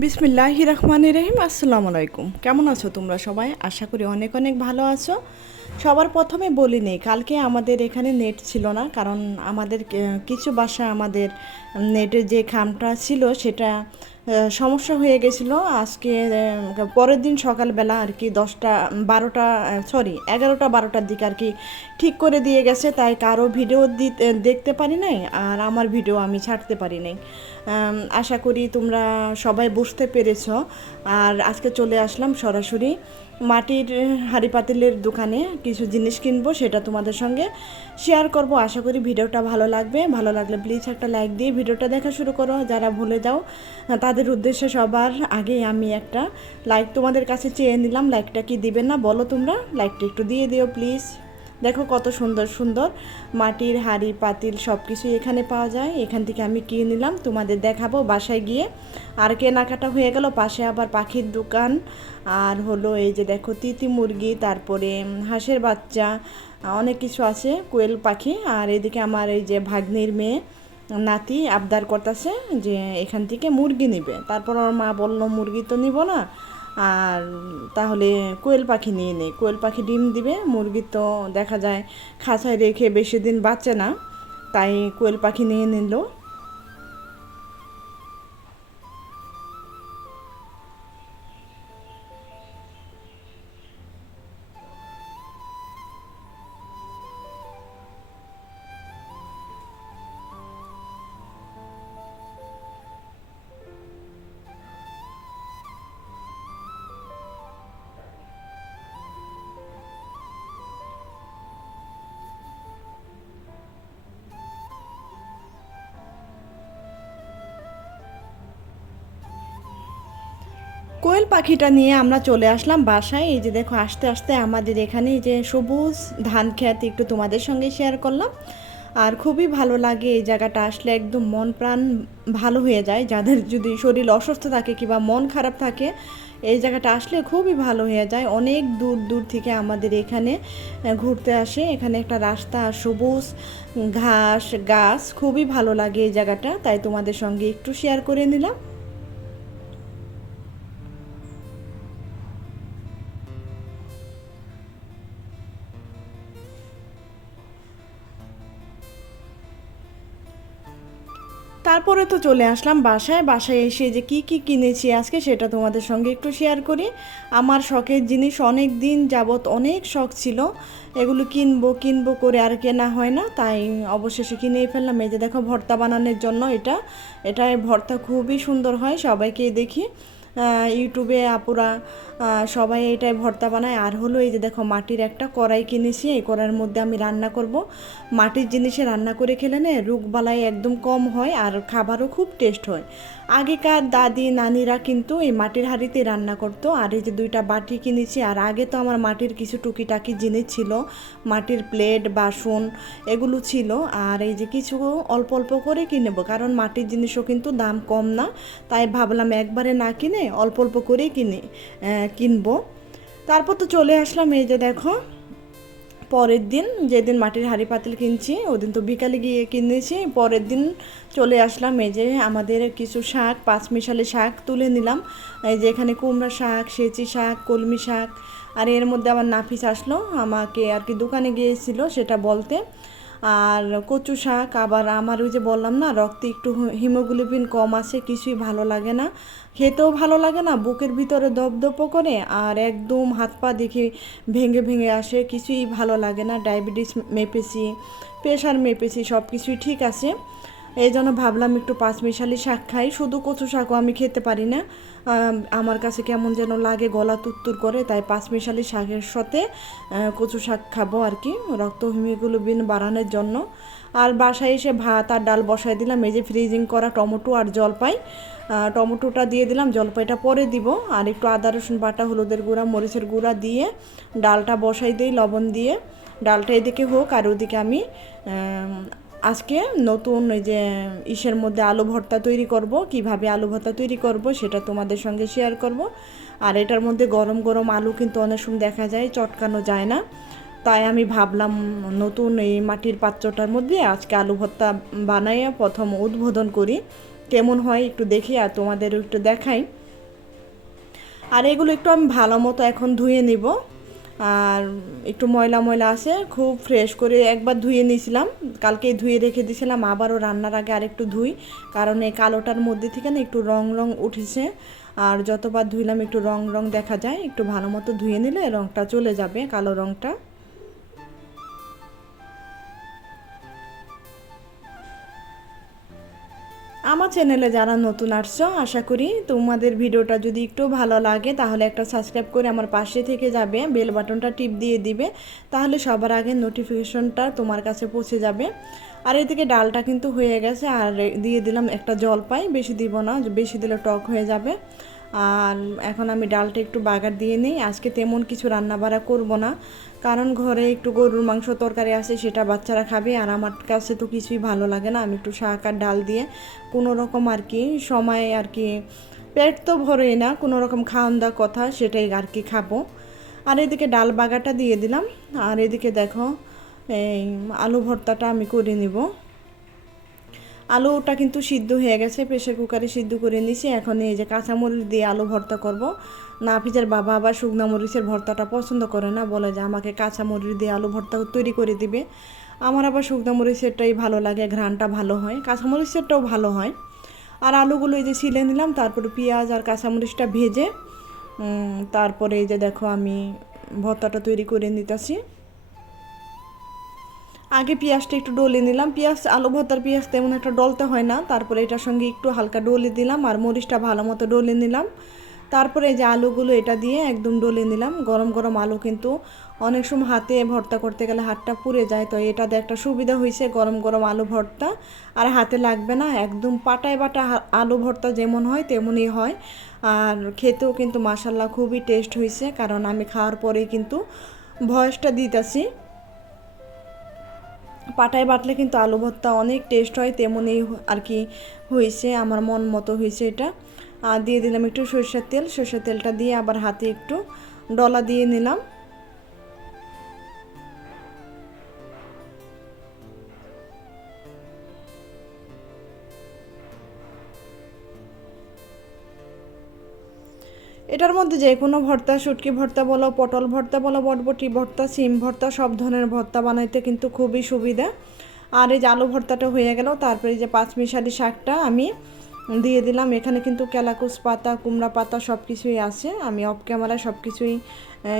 বিসমিল্লাহ রহমান রহিম, আসসালামু আলাইকুম। কেমন আছো তোমরা সবাই? আশা করি অনেক অনেক ভালো আছো। সবার প্রথমে বলি নেই, কালকে আমাদের এখানে নেট ছিল না, কারণ আমাদের কিছু বাসা আমাদের নেটের যে খামটা ছিল, সেটা সমস্যা হয়ে গেছিল। আজকে পরের দিন সকালবেলা আর কি দশটা, বারোটা সরি এগারোটা, বারোটার দিকে আর কি ঠিক করে দিয়ে গেছে। তাই কারও ভিডিও দিতে দেখতে পারি নাই আর আমার ভিডিও আমি ছাড়তে পারি নাই। আশা করি তোমরা সবাই বুঝতে পেরেছ। আর আজকে চলে আসলাম সরাসরি। মাটির হাঁড়ি পাতিলের দোকানে কিছু জিনিস কিনবো, সেটা তোমাদের সঙ্গে শেয়ার করব। আশা করি ভিডিওটা ভালো লাগবে। ভালো লাগলে প্লিজ একটা লাইক দিয়ে ভিডিওটা দেখা শুরু করো। যারা ভুলে যাও তাদের উদ্দেশ্যে সবার আগে আমি একটা লাইক তোমাদের কাছে চেয়ে নিলাম। লাইকটা কি দিবে না, বলো তোমরা। লাইকটা একটু দিয়ে দিও প্লিজ দেখো কত সুন্দর সুন্দর। মাটির হাঁড়ি পাতিল সব কিছু এখানে পাওয়া যায়। এখান থেকে আমি কিনে নিলাম? তোমাদের দেখাবো বাসায় গিয়ে। আর কেনাকাটা হয়ে গেল, পাশে আবার পাখির দোকান। আর হলো এই যে দেখো তিতি মুরগি, তারপরে হাঁসের বাচ্চা, অনেক কিছু আছে, কোয়েল পাখি। আর এদিকে আমার এই যে ভাগ্নির মেয়ে, নাতি আবদার করতেছে যে এখান থেকে মুরগি নেবে। তারপর ওর মা বলল, মুরগি তো নিব না। আর তাহলে কোয়েল পাখি নিয়ে নেই। কোয়েল পাখি ডিম দিবে, মুরগি তো দেখা যায় খাঁচায় রেখে বেশি দিন বাঁচে না, তাই কোয়েল পাখি নিয়ে নিল। কোয়েল পাখিটা নিয়ে আমরা চলে আসলাম বাসায়। এই যে দেখো, আস্তে আস্তে আমাদের এখানে যে সবুজ ধান খেত একটু তোমাদের সঙ্গে শেয়ার করলাম। আর খুবই ভালো লাগে এই জায়গাটা আসলে একদম মন প্রাণ ভালো হয়ে যায়। যাদের যদি শরীর অসুস্থ থাকে কিংবা মন খারাপ থাকে, এই জায়গাটা আসলে খুবই ভালো হয়ে যায়। অনেক দূর দূর থেকে আমাদের এখানে ঘুরতে আসে। এখানে একটা রাস্তা, সবুজ ঘাস, গাছ, খুবই ভালো লাগে এই জায়গাটা। তাই তোমাদের সঙ্গে একটু শেয়ার করে নিলাম। তারপরে তো চলে আসলাম বাসায়। বাসায় এসে যে কি কি কিনেছি আজকে সেটা তোমাদের সঙ্গে একটু শেয়ার করি। আমার শখের জিনিস অনেক দিন যাবৎ অনেক শখ ছিল। এগুলো কিনবো কিনবো করে আর কেনা হয় না। তাই অবশেষে কিনেই ফেললাম। এই যে দেখো, ভর্তা বানানোর জন্য এটা। এটা ভর্তা খুবই সুন্দর হয়, সবাইকেই দেখি। ইউটিউবে আপুরা সবাই এটাই ভর্তা বানায়। আর হলো এই যে দেখো, মাটির একটা কড়াই কিনেছি, এই কড়াইয়ের মধ্যে আমি রান্না করব। মাটির জিনিসে রান্না করে খেলে না, রোগবালাই একদম কম হয় আর খাবারও খুব টেস্ট হয়। আগেকার দাদি, নানিরা কিন্তু এই মাটির হাঁড়িতে রান্না করতো। আর এই যে দুইটা বাটি কিনেছি, আর আগে তো আমার মাটির কিছু টুকিটাকি জিনিস ছিল, মাটির প্লেট বাসন, এগুলো ছিল। আর এই যে কিছু অল্প অল্প করে কিনবো, কারণ মাটির জিনিসও কিন্তু দাম কম না। তাই ভাবলাম একবারে না কিনে অল্প অল্প করেই কিনে কিনবো। তারপর তো চলে আসলাম এই যে দেখো, পরের দিন যেদিন মাটির হাঁড়ি পাতিল কিনছি, ওদিন তো বিকালে গিয়ে কিনেছি, পরের দিন চলে আসলাম এই যে আমাদের কিছু শাক পাঁচমিশালি শাক তুলে নিলাম। এই যে এখানে কুমড়া শাক, সেচি শাক, কলমি শাক, আর এর মধ্যে আবার নাফিস আসলো, আমাকে আর কি দোকানে গিয়েছিল সেটা বলতে। আর কচু শাক, আবার আমার ওই যে বললাম না, রক্তে একটু হিমোগ্লোবিন কম আছে, কিছুই ভালো লাগে না। খেতেও ভালো লাগে না, বুকের ভিতরে দপদপ করে, আর একদম হাত পা দেখে ভেঙে ভেঙে আসে, কিছুই ভালো লাগে না। ডায়াবেটিস মেপেছি, প্রেশার মেপেছি সব কিছুই ঠিক আছে। এই জন্য ভাবলাম একটু পাঁচমিশালি শাক খাই। শুধু কচু শাকও আমি খেতে পারি না। আমার কাছে কেমন যেন লাগে গলা তুত্তুর করে তাই পাঁচমিশালি শাকের সাথে কচু শাক খাব আর কি রক্ত হিমোগ্লোবিন বাড়ানোর জন্য। আর বাসায় এসে ভাত আর ডাল বসাই দিলাম এই যে ফ্রিজিং করা টমেটো আর জলপাই। টমেটোটা দিয়ে দিলাম জলপাইটা পরে দিব। আর একটু আদা রসুন বাটা হলুদের গুঁড়া মরিচের গুঁড়া দিয়ে ডালটা বসাই দিই লবণ দিয়ে। ডালটা এদিকে হোক আর ওদিকে আম, আজকে নতুন ওই যে ইসের মধ্যে আলু ভর্তা তৈরি করব, কীভাবে আলু ভর্তা তৈরি করব সেটা তোমাদের সঙ্গে শেয়ার করব। আর এটার মধ্যে গরম গরম আলু কিন্তু অনেক সময় দেখা যায়, চটকানো যায় না। তাই আমি ভাবলাম নতুন এই মাটির পাত্রটার মধ্যে আজকে আলু ভর্তা বানাইয়া প্রথম উদ্বোধন করি। কেমন হয় একটু দেখি আর তোমাদেরও একটু দেখাই। আর এগুলো একটু আমি ভালো মতো এখন ধুয়ে নিব। আর একটু ময়লা ময়লা আছে, খুব ফ্রেশ করে একবার ধুয়ে নিয়েছিলাম। কালকে ধুয়ে রেখে দিয়েছিলাম, আবারও রান্নার আগে আর একটু ধুই, কারণ এই কালোটার মধ্যে থেকে না একটু রং রং উঠেছে। আর যতবার ধুইলাম একটু রং রং দেখা যায়, একটু ভালো মতো ধুয়ে নিলে রংটা চলে যাবে, কালো রংটা। আমার চ্যানেলে যারা নতুন আসছো, আশা করি তোমাদের ভিডিওটা যদি একটু ভালো লাগে, তাহলে একটা সাবস্ক্রাইব করে আমার পাশে থেকে যাবে বেল বাটনটা টিপ দিয়ে দিবে, তাহলে সবার আগে নোটিফিকেশনটা তোমার কাছে পৌঁছে যাবে। আর এদিকে ডালটা কিন্তু হয়ে গেছে, আর দিয়ে দিলাম একটা জল পাই বেশি দিব না, বেশি দিলে টক হয়ে যাবে। আর এখন আমি ডালটা একটু বাগার দিয়ে নিই। আজকে তেমন কিছু রান্না বাড়া করব না। কারণ ঘরে একটু গরুর মাংস তরকারি আছে, সেটা বাচ্চারা খাবে। আর আমার কাছে তো কিছুই ভালো লাগে না। আমি একটু শাক আর ডাল দিয়ে কোনো রকম আর কি সময় আর কি পেট তো ভরেই না, কোনো রকম খাওয়ান দাওয়া কথা সেটাই আর কি খাব। আর এদিকে ডাল বাগাটা দিয়ে দিলাম। আর এদিকে দেখো, এই আলু ভর্তাটা আমি করে নিব। আলুটা কিন্তু সিদ্ধ হয়ে গেছে প্রেশার কুকারে সিদ্ধ করে নিছি এখন এই যে কাঁচামরিচ দিয়ে আলু ভর্তা করব। না নাফিজের বাবা আবার শুকনা মরিচের ভর্তাটা পছন্দ করে না, বলে যে আমাকে কাঁচামরিচ দিয়ে আলু ভর্তা তৈরি করে দিবে। আমার আবার শুকনা মরিচেরটাই ভালো লাগে, ঘ্রাণটা ভালো হয়, কাঁচামরিচেরটাও ভালো হয়। আর আলুগুলো এই যে ছিলে নিলাম, তারপরে পেঁয়াজ আর কাঁচামরিচটা ভেজে তারপরে এই যে দেখো আমি ভর্তাটা তৈরি করে নিতেছি। আগে পেঁয়াজটা একটু ডলে নিলাম। পেঁয়াজ, আলু ভর্তার পেঁয়াজ তেমন একটা ডলতে হয় না। তারপরে এটার সঙ্গে একটু হালকা ডলে দিলাম আর মরিচটা ভালো মতো ডলে নিলাম। তারপরে যে আলুগুলো এটা দিয়ে একদম ডলে নিলাম। গরম গরম আলু কিন্তু অনেক সময় হাতে ভর্তা করতে গেলে হাতটা পুড়ে যায়। তো এটাতে একটা সুবিধা হয়েছে গরম গরম আলু ভর্তা। আর হাতে লাগবে না, একদম পাটায় বাটা আলু ভর্তা যেমন হয় তেমনই হয়। আর খেতেও কিন্তু মাসাল্লাহ খুবই টেস্ট হয়েছে কারণ আমি খাওয়ার পরেই কিন্তু ভয়েসটা দিতেছি। পাটায় বাটলে কিন্তু আলু ভর্তা অনেক টেস্ট হয়, তেমনই আর কি হয়েছে আমার মন মতো হয়েছে এটা। আর দিয়ে দিলাম একটু সরষের তেল, সরষের তেলটা দিয়ে আবার হাতে একটু ডলা দিয়ে নিলাম। এটার মধ্যে যে কোনো ভর্তা, শুটকি ভর্তা বলো, পটল ভর্তা বলো, বটবটি ভর্তা, সিম ভর্তা, সব ধরনের ভর্তা বানাইতে কিন্তু খুবই সুবিধা। আর এই যে আলু ভর্তাটা হয়ে গেল, তারপরে যে পাঁচমিশালি শাকটা আমি দিয়ে দিলাম। এখানে কিন্তু ক্যালাকুস পাতা, কুমড়া পাতা সব কিছুই আছে। আমি অফ ক্যামেরায় সব কিছুই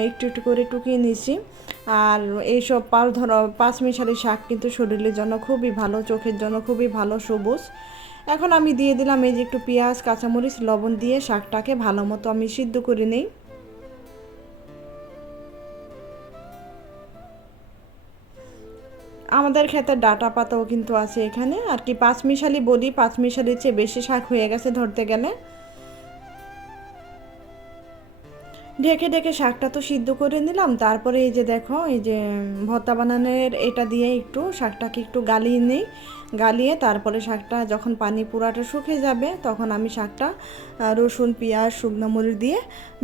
একটু একটু করে টুকিয়ে নিয়েছি আর এইসব পাঁচ ধর, পাঁচমিশালি শাক কিন্তু শরীরের জন্য খুবই ভালো, চোখের জন্য খুবই ভালো, সবুজ। এখন আমি দিয়ে দিলাম এই যে একটু পেঁয়াজ, কাঁচামরিচ, লবণ দিয়ে শাকটাকে ভালো মতো আমি সিদ্ধ করে নেই। আমাদের ক্ষেতের ডাটা পাতাও কিন্তু আছে এখানে। আর কি পাঁচমিশালি বলি, পাঁচমিশালির চেয়ে বেশি শাক হয়ে গেছে ধরতে গেলে। ঢেকে ঢেকে শাকটা তো সিদ্ধ করে নিলাম। তারপরে এই যে দেখো, এই যে ভর্তা বানানোর এটা দিয়ে একটু শাকটাকে একটু গালিয়ে নিই। গালিয়ে তারপরে শাকটা যখন পানি পুরাটা শুকিয়ে যাবে, তখন আমি শাকটা রসুন, পেঁয়াজ, শুকনো মরিচ দিয়ে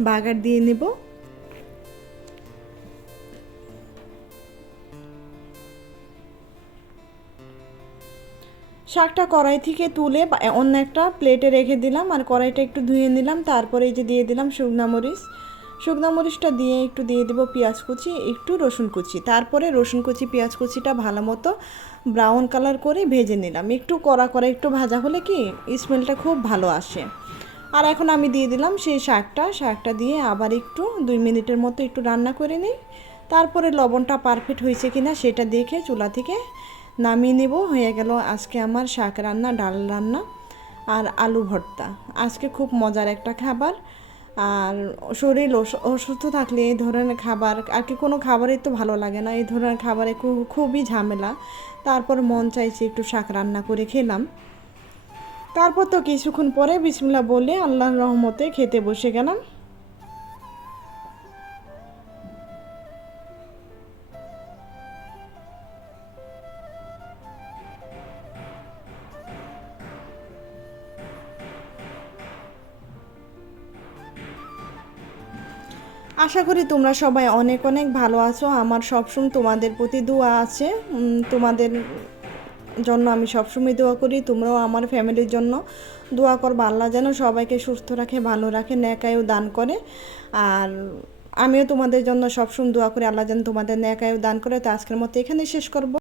বাগার দিয়ে নিব। শাকটা কড়াই থেকে তুলে অন্য একটা প্লেটে রেখে দিলাম আর কড়াইটা একটু ধুয়ে নিলাম। তারপরে এই যে দিয়ে দিলাম শুকনা মরিচ। শুকনো মরিচটা দিয়ে একটু দিয়ে দেবো পেঁয়াজ কুচি, একটু রসুন কুচি। তারপরে রসুন কুচি, পেঁয়াজ কুচিটা ভালো মতো ব্রাউন কালার করে ভেজে নিলাম। একটু কড়া কড়া, একটু ভাজা হলে কি স্মেলটা খুব ভালো আসে। আর এখন আমি দিয়ে দিলাম সেই শাকটা। শাকটা দিয়ে আবার একটু দুই মিনিটের মতো একটু রান্না করে নিই। তারপরে লবণটা পারফেক্ট হয়েছে কিনা সেটা দেখে চুলা থেকে নামিয়ে নেব। হয়ে গেল আজকে আমার শাক রান্না, ডাল রান্না আর আলু ভর্তা। আজকে খুব মজার একটা খাবার। আর শরীর অসুস্থ থাকলে এই ধরনের খাবার, আর কি কোনো খাবারই তো ভালো লাগে না, এই ধরনের খাবারে খুবই ঝামেলা। তারপর মন চাইছে একটু শাক রান্না করে খেলাম। তারপর তো কিছুক্ষণ পরে বিসমুল্লা বলে আল্লাহর রহমতে খেতে বসে গেলাম। আশা করি তোমরা সবাই অনেক অনেক ভালো আছো। আমার সবসময় তোমাদের প্রতি দোয়া আছে। তোমাদের জন্য আমি সবসময় দোয়া করি। তোমরাও আমার ফ্যামিলির জন্য দোয়া করব। আল্লাহ যেন সবাইকে সুস্থ রাখে, ভালো রাখে, ন্যাকায়ও দান করে। আর আমিও তোমাদের জন্য সবসময় দোয়া করি। আল্লাহ যেন তোমাদের ন্যাকায়ও দান করে। তো আজকের মতো এখানে শেষ করব।